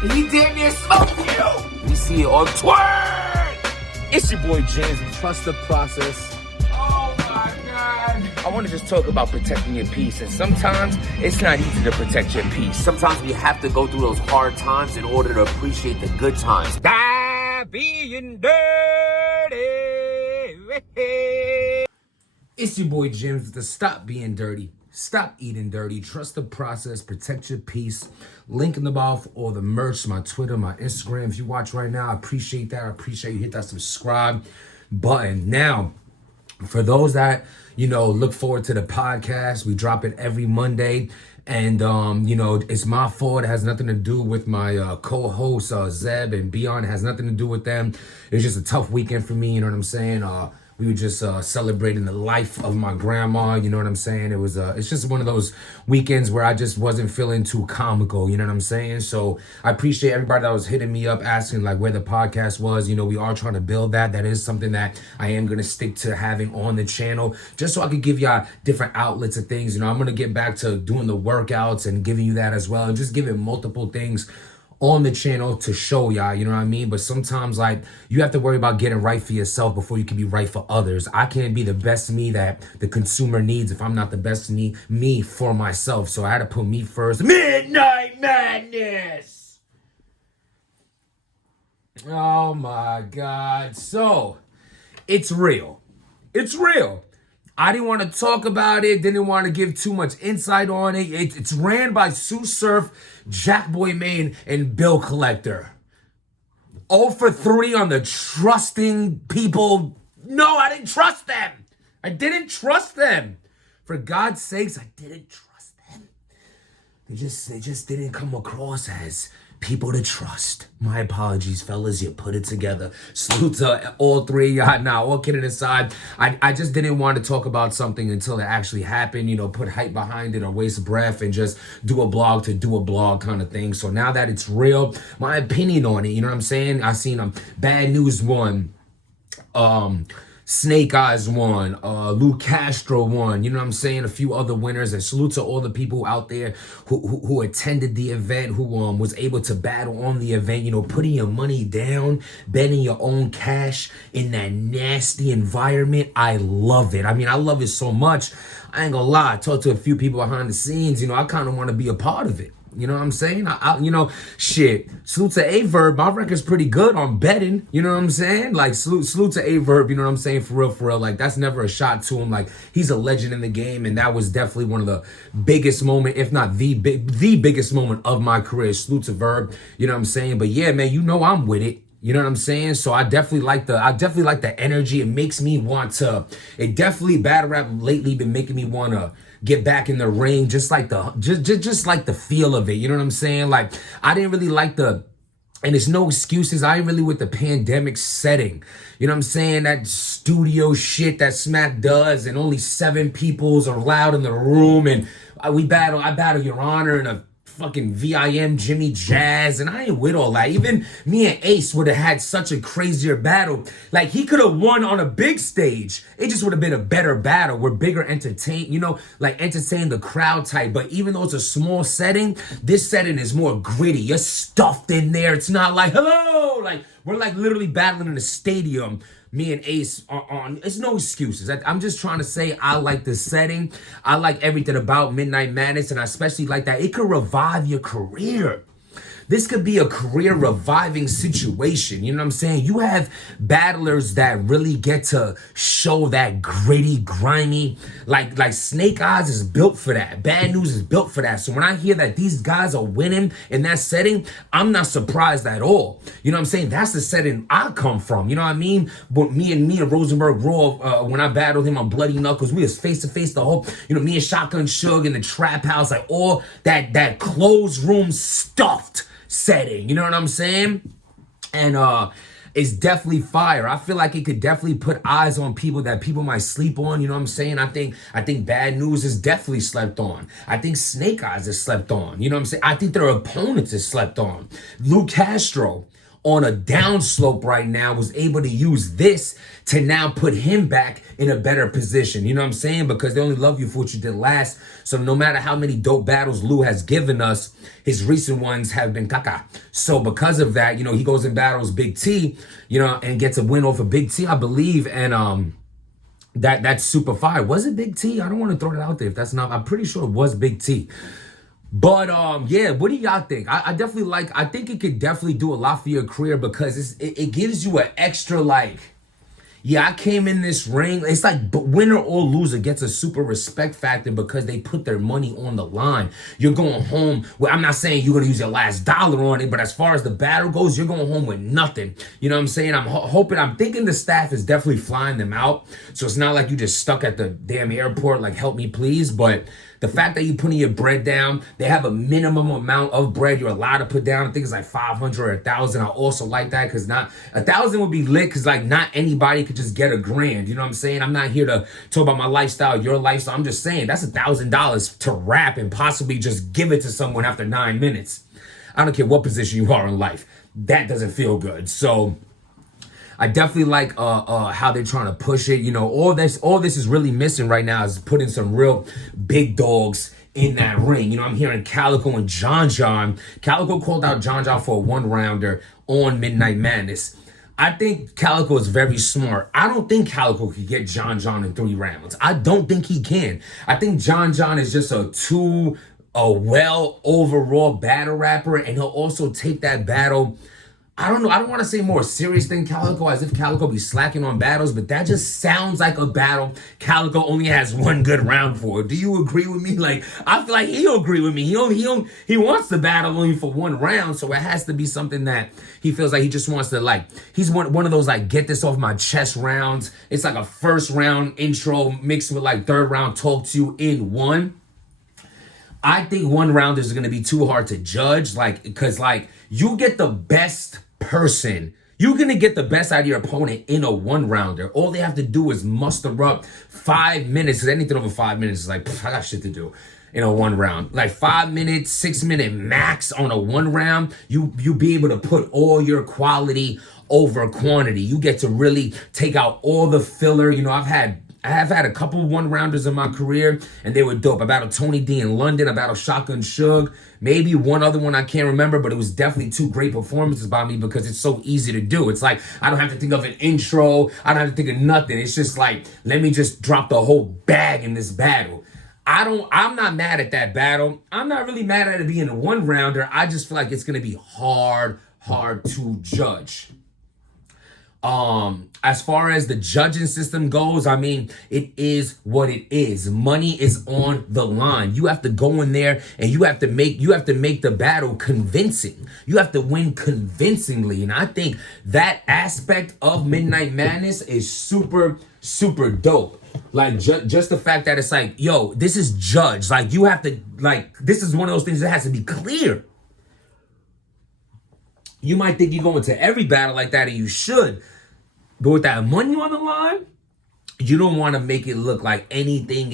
He damn near smoked you. We see it on Twitter. It's your boy James. Trust the process. Oh my God. I want to just talk about protecting your peace. And sometimes it's not easy to protect your peace. Sometimes we have to go through those hard times in order to appreciate the good times. Die being dirty. It's your boy James with the Stop Being Dirty. Stop eating dirty. Trust the process. Protect your peace. Link in the bio for all the merch, my Twitter, my Instagram. If you watch right now, I appreciate that. I appreciate you hit that subscribe button. Now, for those that, look forward to the podcast, we drop it every Monday. And, it's my fault. It has nothing to do with my co-hosts, Zeb and Beyond. It has nothing to do with them. It's just a tough weekend for me, you know what I'm saying? We were just celebrating the life of my grandma, you know what I'm saying? It's just one of those weekends where I just wasn't feeling too comical, you know what I'm saying? So I appreciate everybody that was hitting me up asking like where the podcast was. We are trying to build that. That is something that I am going to stick to having on the channel just so I could give y'all different outlets of things. I'm going to get back to doing the workouts and giving you that as well and just giving multiple things on the channel to show y'all, you know what I mean? But sometimes, like, you have to worry about getting right for yourself before you can be right for others. I can't be the best me that the consumer needs if I'm not the best me for myself. So I had to put me first. Midnight Madness! Oh my God. So, it's real. It's real. I didn't want to talk about it, didn't want to give too much insight on it. It's ran by Sue Surf, Jackboy Maine, and Bill Collector. 0 for 3 on the trusting people. No, I didn't trust them. I didn't trust them. For God's sakes, I didn't trust them. They just didn't come across as people to trust. My apologies, fellas. You put it together. Salute to all three of y'all. Now, all kidding aside, I just didn't want to talk about something until it actually happened. Put hype behind it or waste breath and just do a blog to do a blog kind of thing. So now that it's real, my opinion on it, you know what I'm saying? I seen Bad News won. Snake Eyes won, Lou Castro won, you know what I'm saying? A few other winners, and salute to all the people out there who attended the event, who was able to battle on the event, putting your money down, betting your own cash in that nasty environment. I love it. I mean, I love it so much. I ain't gonna lie, I talked to a few people behind the scenes, I kind of want to be a part of it. You know what I'm saying? Shit. Salute to A-Verb. My record's pretty good on betting. You know what I'm saying? Like, salute to A-Verb. You know what I'm saying? For real. Like, that's never a shot to him. Like, he's a legend in the game. And that was definitely one of the biggest moment, if not the biggest moment of my career. Salute to Verb. You know what I'm saying? But yeah, man, I'm with it. You know what I'm saying? So I definitely like the energy. It makes me want to, battle rap lately been making me want to get back in the ring, just like the feel of it. You know what I'm saying? Like, I didn't really like and it's no excuses. I ain't really with the pandemic setting. You know what I'm saying? That studio shit that Smack does, and only 7 peoples are allowed in the room, and I battle Your Honor and a fucking VIM Jimmy Jazz, and I ain't with all that. Even me and Ace would have had such a crazier battle. Like, he could have won on a big stage. It just would have been a better battle. We're bigger entertain the crowd type. But even though it's a small setting, this setting is more gritty. You're stuffed in there. It's not like, hello, like we're like literally battling in a stadium. Me and Ace are on. It's no excuses. I'm just trying to say I like the setting. I like everything about Midnight Madness, and I especially like that it could revive your career. This could be a career reviving situation. You know what I'm saying? You have battlers that really get to show that gritty, grimy, like Snake Eyes is built for that. Bad News is built for that. So when I hear that these guys are winning in that setting, I'm not surprised at all. You know what I'm saying? That's the setting I come from. You know what I mean? But me and Rosenberg Raw, when I battled him on Bloody Knuckles, we was face to face the whole, me and Shotgun Suge in the trap house, like all that closed room stuffed setting, you know what I'm saying? And it's definitely fire. I feel like it could definitely put eyes on people that people might sleep on, you know what I'm saying? I think Bad News is definitely slept on. I think Snake Eyes is slept on, you know what I'm saying? I think their opponents is slept on. Lou Castro, on a downslope right now was able to use this to now put him back in a better position. You know what I'm saying? Because they only love you for what you did last. So no matter how many dope battles Lou has given us, his recent ones have been caca. So because of that, you know, he goes and battles Big T, you know, and gets a win over Big T, I believe. And that's super fire. Was it Big T? I don't want to throw it out there if that's not. I'm pretty sure it was Big T. But yeah, what do y'all think? I definitely like. I think it could definitely do a lot for your career because it gives you an extra like. Yeah, I came in this ring. It's like winner or loser gets a super respect factor because they put their money on the line. You're going home. Well, I'm not saying you're going to use your last dollar on it, but as far as the battle goes, you're going home with nothing. You know what I'm saying? I'm thinking the staff is definitely flying them out. So it's not like you just stuck at the damn airport, like, help me please. But the fact that you're putting your bread down, they have a minimum amount of bread you're allowed to put down. I think it's like 500 or 1,000. I also like that because not 1,000 would be lit because like not anybody could just get $1,000. You know what I'm saying? I'm not here to talk about my lifestyle, your lifestyle. I'm just saying that's $1,000 to rap and possibly just give it to someone after 9 minutes. I don't care what position you are in life. That doesn't feel good. So I definitely like how they're trying to push it. You know, all this is really missing right now is putting some real big dogs in that ring. You know, I'm hearing Calicoe and John John. Calicoe called out John John for a 1-rounder on Midnight Madness. I think Calicoe is very smart. I don't think Calicoe could get John John in 3 rounds. I don't think he can. I think John John is just a well overall battle rapper, and he'll also take that battle. I don't know. I don't want to say more serious than Calicoe, as if Calicoe be slacking on battles, but that just sounds like a battle Calicoe only has 1 good round for. Do you agree with me? Like, I feel like he'll agree with me. He wants the battle only for 1 round, so it has to be something that he feels like he just wants to, like, he's one of those, like, get this off my chest rounds. It's like a first round intro mixed with, like, 3rd round talk to you in one. I think 1 rounders is going to be too hard to judge, like, because, like, you get the best person. You're going to get the best out of your opponent in a 1-rounder. All they have to do is muster up 5 minutes, because anything over 5 minutes is like, I got shit to do in a 1 round. Like 5 minutes, 6 minute max on a 1 round, you be able to put all your quality over quantity. You get to really take out all the filler. You know, I have had a couple 1-rounders in my career, and they were dope. I battled Tony D in London. I battled Shotgun Suge. Maybe one other one I can't remember, but it was definitely 2 great performances by me because it's so easy to do. It's like, I don't have to think of an intro. I don't have to think of nothing. It's just like, let me just drop the whole bag in this battle. I'm not mad at that battle. I'm not really mad at it being a 1-rounder. I just feel like it's going to be hard to judge. As far as the judging system goes, I mean, it is what it is. Money is on the line. You have to go in there and you have to make the battle convincing. You have to win convincingly. And I think that aspect of Midnight Madness is super, super dope. Like, just the fact that it's like, yo, this is judged. Like, you have to, like, this is one of those things that has to be clear. You might think you go into every battle like that, and you should. But with that money on the line, you don't want to make it look like anything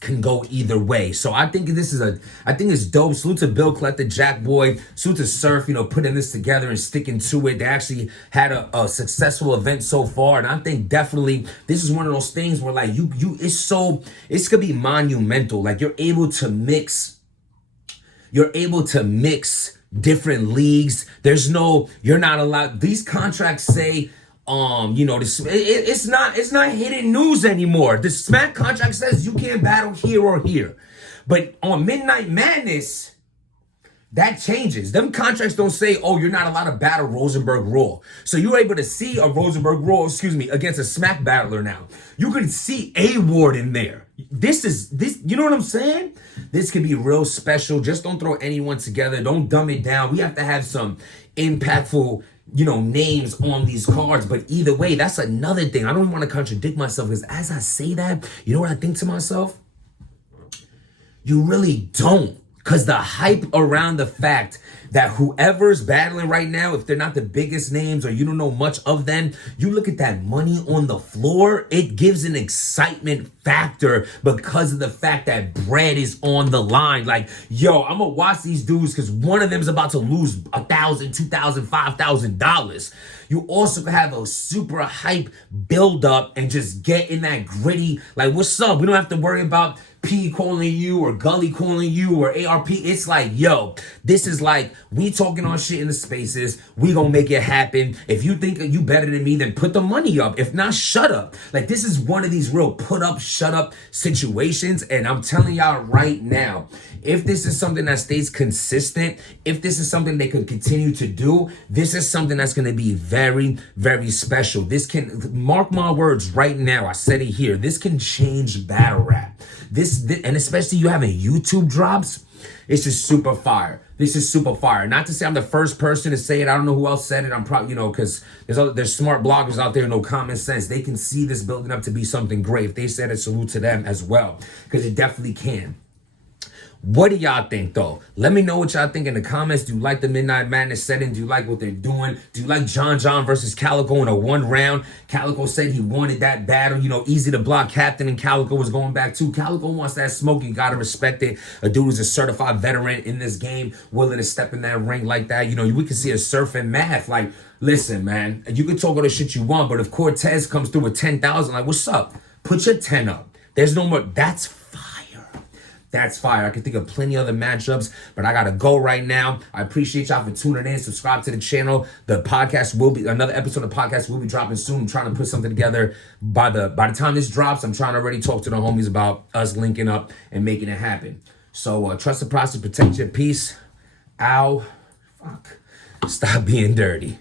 can go either way. So I think I think it's dope. Salute to Bill Collector, Jack Boy, salute to Surf, you know, putting this together and sticking to it. They actually had a successful event so far. And I think definitely this is one of those things where like it's gonna be monumental. Like you're able to mix different leagues. You're not allowed. These contracts say, you know, it's not hidden news anymore. The Smack contract says you can't battle here or here. But on Midnight Madness, that changes. Them contracts don't say, oh, you're not allowed to battle Rosenberg Raw. So you're able to see a Rosenberg Raw, against a Smack battler now. You can see a Ward in there. This, you know what I'm saying? This could be real special. Just don't throw anyone together. Don't dumb it down. We have to have some impactful, you know, names on these cards. But either way, that's another thing. I don't want to contradict myself because as I say that, you know what I think to myself? You really don't. Because the hype around the fact that whoever's battling right now, if they're not the biggest names or you don't know much of them, you look at that money on the floor, it gives an excitement factor because of the fact that bread is on the line. Like, yo, I'm gonna watch these dudes because one of them is about to lose $1,000, $2,000, $5,000. You also have a super hype build up and just get in that gritty, like, what's up? We don't have to worry about P calling you or Gully calling you or ARP. It's like, yo, this is like, we talking on shit in the spaces. We gonna make it happen. If you think you better than me, then put the money up. If not, shut up. Like, this is one of these real put up, shut up situations. And I'm telling y'all right now, if this is something that stays consistent, if this is something they could continue to do, this is something that's going to be very, very special. This can, mark my words right now, I said it here, this can change battle rap. This and especially you having YouTube drops, it's just super fire. This is super fire. Not to say I'm the first person to say it. I don't know who else said it. I'm probably, you know, because there's smart bloggers out there, no common sense. They can see this building up to be something great. If they said it, salute to them as well, because it definitely can. What do y'all think, though? Let me know what y'all think in the comments. Do you like the Midnight Madness setting? Do you like what they're doing? Do you like John versus Calicoe in a 1 round? Calicoe said he wanted that battle. You know, easy to block captain, and Calicoe was going back too. Calicoe wants that smoke. You gotta respect it. A dude who's a certified veteran in this game, willing to step in that ring like that. You know, we can see a surfing math. Like, listen, man, you can talk all the shit you want, but if Cortez comes through with 10,000, like, what's up? Put your 10 up. There's no more. That's fire. That's fire. I can think of plenty other matchups, but I gotta go right now. I appreciate y'all for tuning in. Subscribe to the channel. The podcast will be, another episode of the podcast will be dropping soon. I'm trying to put something together by the time this drops. I'm trying to already talk to the homies about us linking up and making it happen. So trust the process, protect your peace. Ow. Fuck. Stop being dirty.